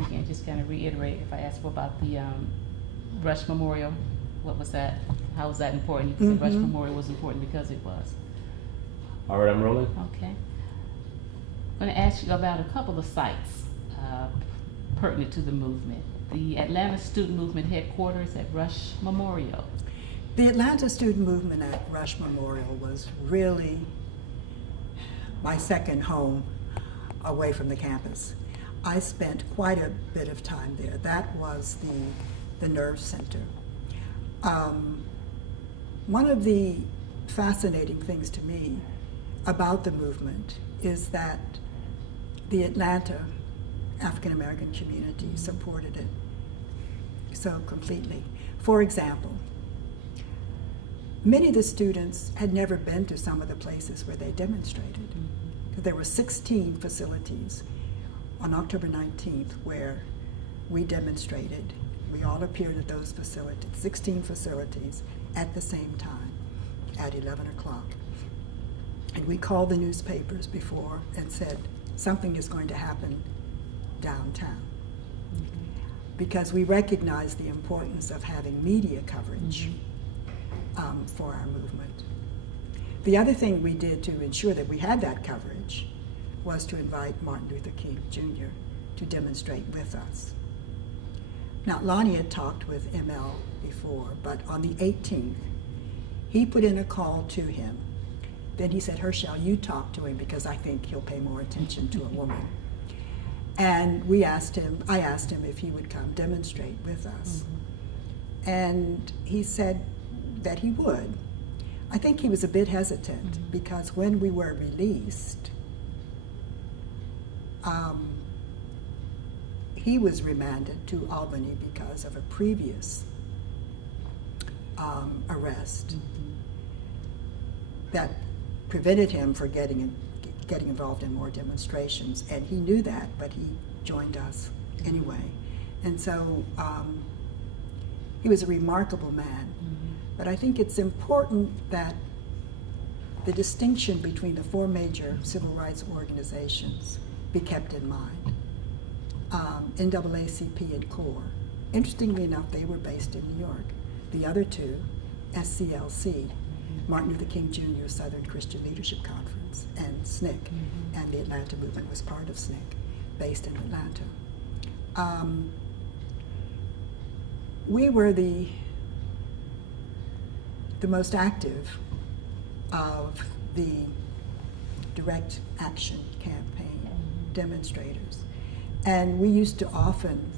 And again, just kind of reiterate, if I ask about the Rush Memorial, what was that? How was that important? You said Rush Memorial was important because it was. All right, I'm rolling. Okay. I'm going to ask you about a couple of sites pertinent to the movement. The Atlanta Student Movement headquarters at Rush Memorial. The Atlanta Student Movement at Rush Memorial was really my second home away from the campus. I spent quite a bit of time there. That was the nerve center. One of the fascinating things to me about the movement is that the Atlanta African American community supported it so completely. For example, many of the students had never been to some of the places where they demonstrated. There were 16 facilities on October 19th where we demonstrated. We all appeared at those facilities, 16 facilities at the same time at 11 o'clock. And we called the newspapers before and said, something is going to happen downtown. Because we recognize the importance of having media coverage for our movement. The other thing we did to ensure that we had that coverage was to invite Martin Luther King Jr. to demonstrate with us. Now, Lonnie had talked with ML before, but on the 18th, he put in a call to him. Then he said, Herschel, you talk to him because I think he'll pay more attention to a woman. And I asked him if he would come demonstrate with us. And he said that he would. I think he was a bit hesitant because when we were released, he was remanded to Albany because of a previous arrest that prevented him from getting involved in more demonstrations. And he knew that, but he joined us anyway. And so he was a remarkable man. But I think it's important that the distinction between the four major civil rights organizations be kept in mind. NAACP and CORE. Interestingly enough, they were based in New York. The other two, SCLC, Martin Luther King Jr. Southern Christian Leadership Conference, and SNCC, and the Atlanta movement was part of SNCC, based in Atlanta. We were the most active of the direct action campaign demonstrators. And we used to often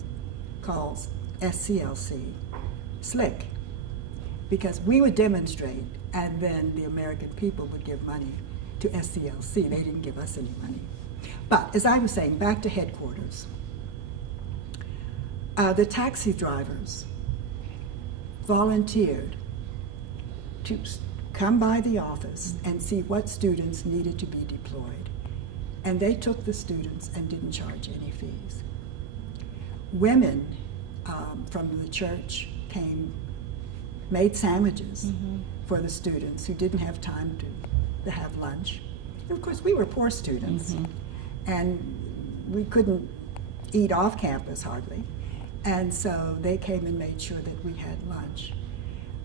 call SCLC SLIC, because we would demonstrate and then the American people would give money to SCLC. They didn't give us any money. But as I was saying, back to headquarters. The taxi drivers volunteered to come by the office and see what students needed to be deployed. And they took the students and didn't charge any fees. Women from the church came, made sandwiches for the students who didn't have time to have lunch. And of course, we were poor students, and we couldn't eat off campus hardly. And so they came and made sure that we had lunch.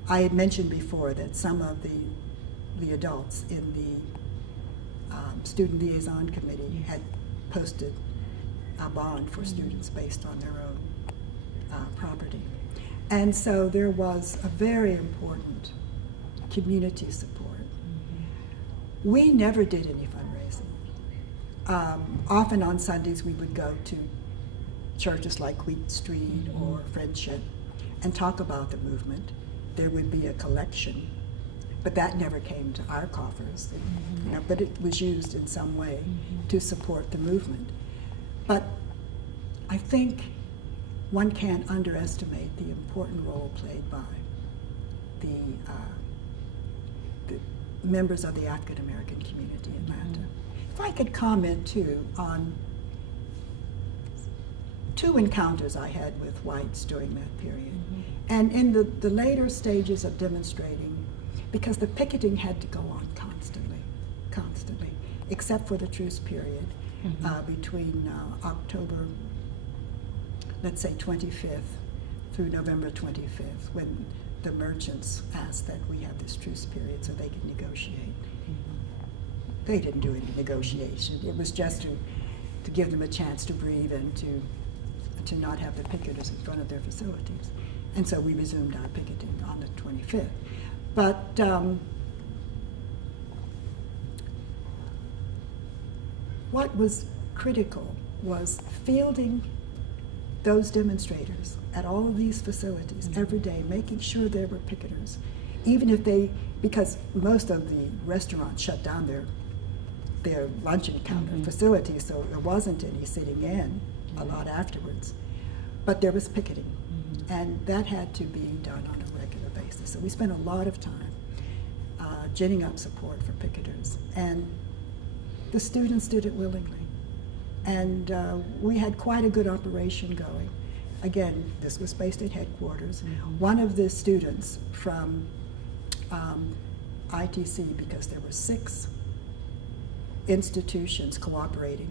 I had mentioned before that some of the adults in the Student Liaison Committee had posted a bond for students based on their own property. And so there was a very important community support. We never did any fundraising. Often on Sundays we would go to churches like Wheat Street or Friendship and talk about the movement. There would be a collection, but that never came to our coffers. But it was used in some way to support the movement. But I think one can't underestimate the important role played by the members of the African American community in Atlanta. If I could comment too on two encounters I had with whites during that period. And in the later stages of demonstrating, because the picketing had to go on constantly, except for the truce period between October let's say 25th through November 25th, when the merchants asked that we have this truce period so they could negotiate. They didn't do any negotiation. It was just to give them a chance to breathe and to not have the picketers in front of their facilities. And so we resumed our picketing on the 25th. But what was critical was fielding those demonstrators at all of these facilities every day, making sure there were picketers, even if because most of the restaurants shut down their luncheon counter facilities, so there wasn't any sitting in a lot afterwards. But there was picketing, and that had to be done on a regular basis. So we spent a lot of time ginning up support for picketers, and the students did it willingly. And we had quite a good operation going. Again, this was based at headquarters. One of the students from ITC, because there were 6 institutions cooperating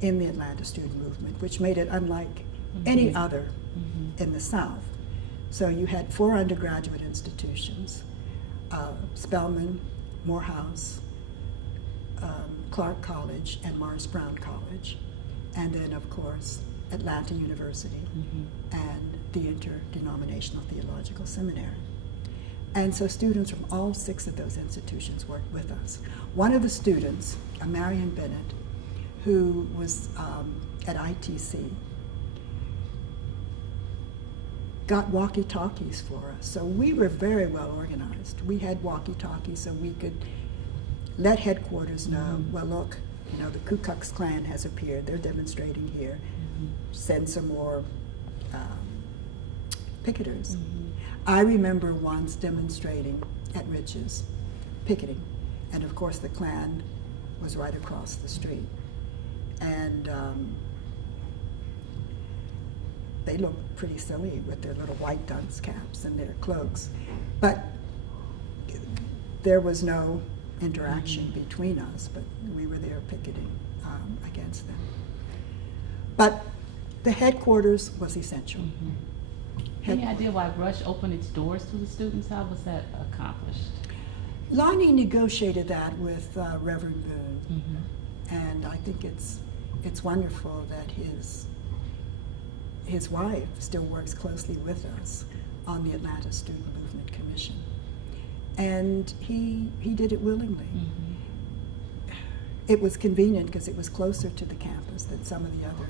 in the Atlanta student movement, which made it unlike any other in the South. So you had 4 undergraduate institutions, Spelman, Morehouse, Clark College, and Morris Brown College, and then of course Atlanta University and the Interdenominational Theological Seminary. And so students from all 6 of those institutions worked with us. One of the students, Marion Bennett, who was at ITC, got walkie-talkies for us. So we were very well organized. We had walkie-talkies so we could let headquarters know, well, look, you know, the Ku Klux Klan has appeared, they're demonstrating here. Send some more picketers. I remember once demonstrating at Rich's, picketing, and of course the Klan was right across the street. And they looked pretty silly with their little white dunce caps and their cloaks. But there was no interaction between us, but we were there picketing against them. But the headquarters was essential. Any idea why Rush opened its doors to the students? How was that accomplished? Lonnie negotiated that with Reverend Boone, and I think it's wonderful that his wife still works closely with us on the Atlanta Student Movement Commission, and he did it willingly. It was convenient because it was closer to the campus than some of the other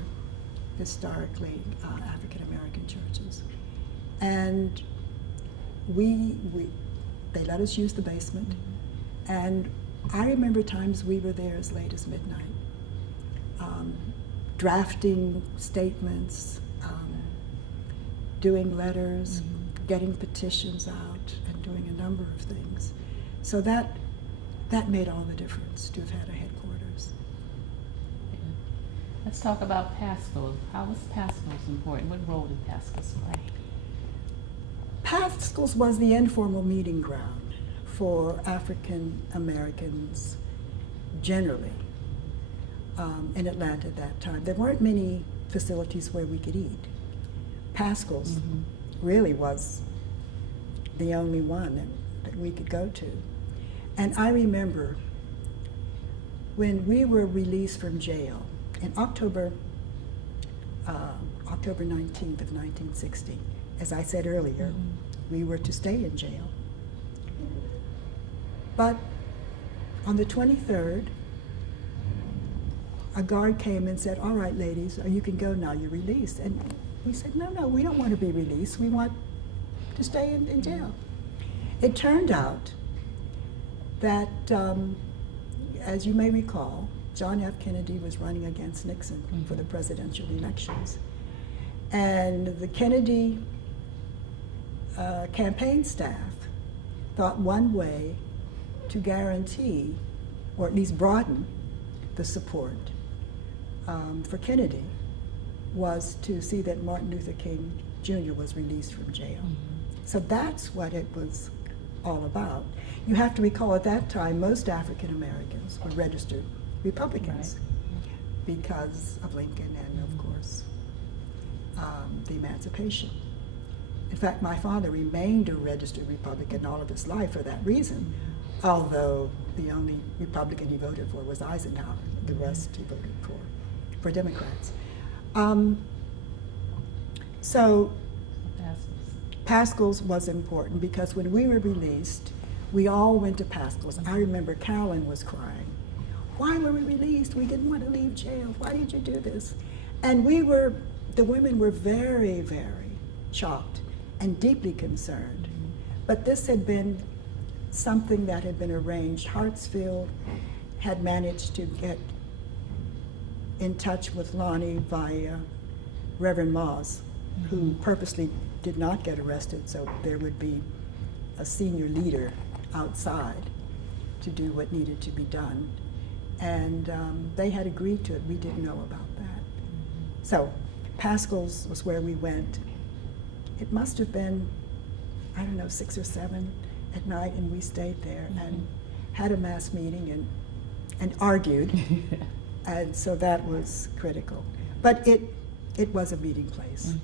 historically African American churches, and they let us use the basement, and I remember times we were there as late as midnight, drafting statements, doing letters, getting petitions out, and doing a number of things. So that made all the difference to have had a headquarters. Let's talk about Paschal. How was Paschal's important? What role did Paschal's play? Paschal's was the informal meeting ground for African Americans generally in Atlanta at that time. There weren't many facilities where we could eat. Paschal's really was the only one that we could go to. And I remember when we were released from jail in October 19th of 1960, as I said earlier, we were to stay in jail. But on the 23rd, a guard came and said, all right, ladies, you can go now, you're released. And we said, no, we don't want to be released. We want to stay in jail. It turned out that, as you may recall, John F. Kennedy was running against Nixon for the presidential elections. And the Kennedy campaign staff thought one way to guarantee, or at least broaden, the support for Kennedy was to see that Martin Luther King Jr. was released from jail. So that's what it was all about. You have to recall at that time most African Americans were registered Republicans because of Lincoln and of course the emancipation. In fact, my father remained a registered Republican all of his life for that reason, although the only Republican he voted for was Eisenhower. The rest he voted for Democrats. So Pascal's was important because when we were released, we all went to Pascal's. I remember Carolyn was crying. Why were we released? We didn't want to leave jail. Why did you do this? And the women were very, very shocked and deeply concerned. But this had been something that had been arranged. Hartsfield had managed to get in touch with Lonnie via Reverend Moss, who purposely did not get arrested so there would be a senior leader outside to do what needed to be done. And they had agreed to it. We didn't know about that. So Pascal's was where we went. It must have been, I don't know, 6 or 7 at night, and we stayed there and had a mass meeting and argued. And so that was critical. But it was a meeting place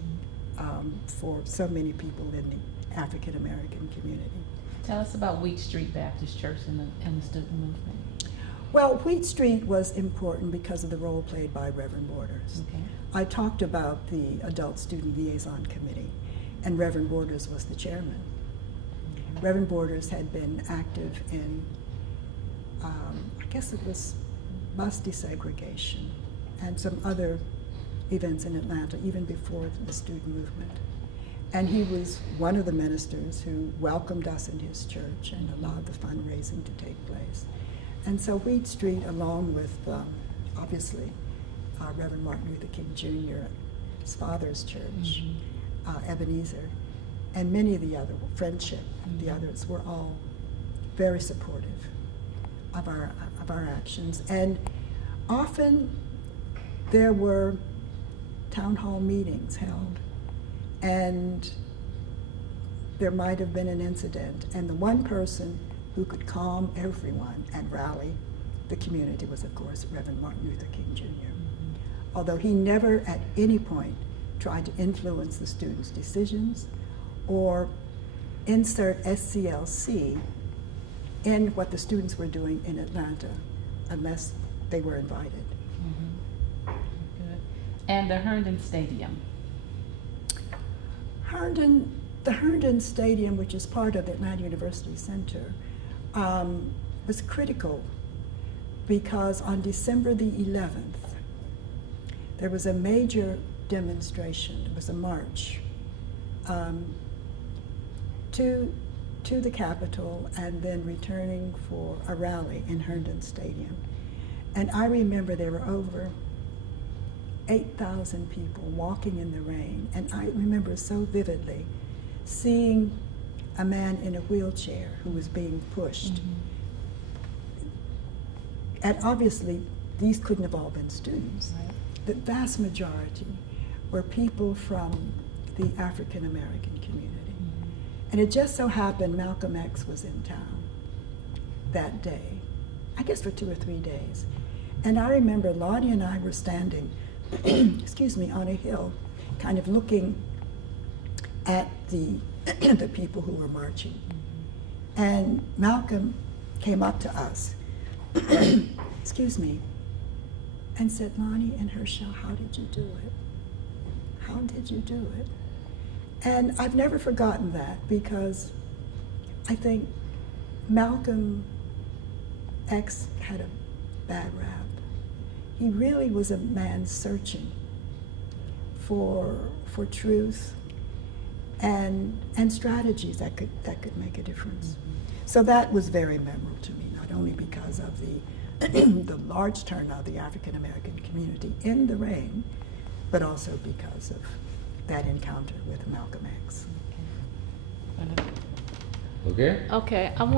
for so many people in the African American community. Tell us about Wheat Street Baptist Church and the student movement. Well, Wheat Street was important because of the role played by Reverend Borders. Okay. I talked about the Adult Student Liaison Committee, and Reverend Borders was the chairman. Reverend Borders had been active in, I guess it was bus desegregation and some other events in Atlanta, even before the student movement. And he was one of the ministers who welcomed us in his church and allowed the fundraising to take place. And so Wheat Street, along with, obviously, Reverend Martin Luther King Jr., his father's church, Ebenezer, and many of the other, Friendship, the others, were all very supportive of our actions. And often there were town hall meetings held, and there might have been an incident, and the one person who could calm everyone and rally the community was, of course, Reverend Martin Luther King Jr. Although he never at any point tried to influence the students' decisions or insert SCLC in what the students were doing in Atlanta unless they were invited. Good. And the Herndon Stadium. The Herndon Stadium, which is part of the Atlanta University Center, was critical because on December the 11th, there was a major demonstration. It was a march to the Capitol and then returning for a rally in Herndon Stadium. And I remember there were over 8,000 people walking in the rain. And I remember so vividly seeing a man in a wheelchair who was being pushed. And obviously, these couldn't have all been students. Right. The vast majority were people from the African American community. And it just so happened Malcolm X was in town that day, I guess for 2 or 3 days. And I remember Lonnie and I were standing, excuse me, on a hill, kind of looking at the people who were marching. And Malcolm came up to us, excuse me, and said, "Lonnie and Herschel, how did you do it? How did you do it?" And I've never forgotten that because I think Malcolm X had a bad rap. He really was a man searching for truth and strategies that could make a difference. So that was very memorable to me, not only because of the large turnout of the African American community in the rain, but also because of that encounter with Malcolm X. Okay? Okay, I want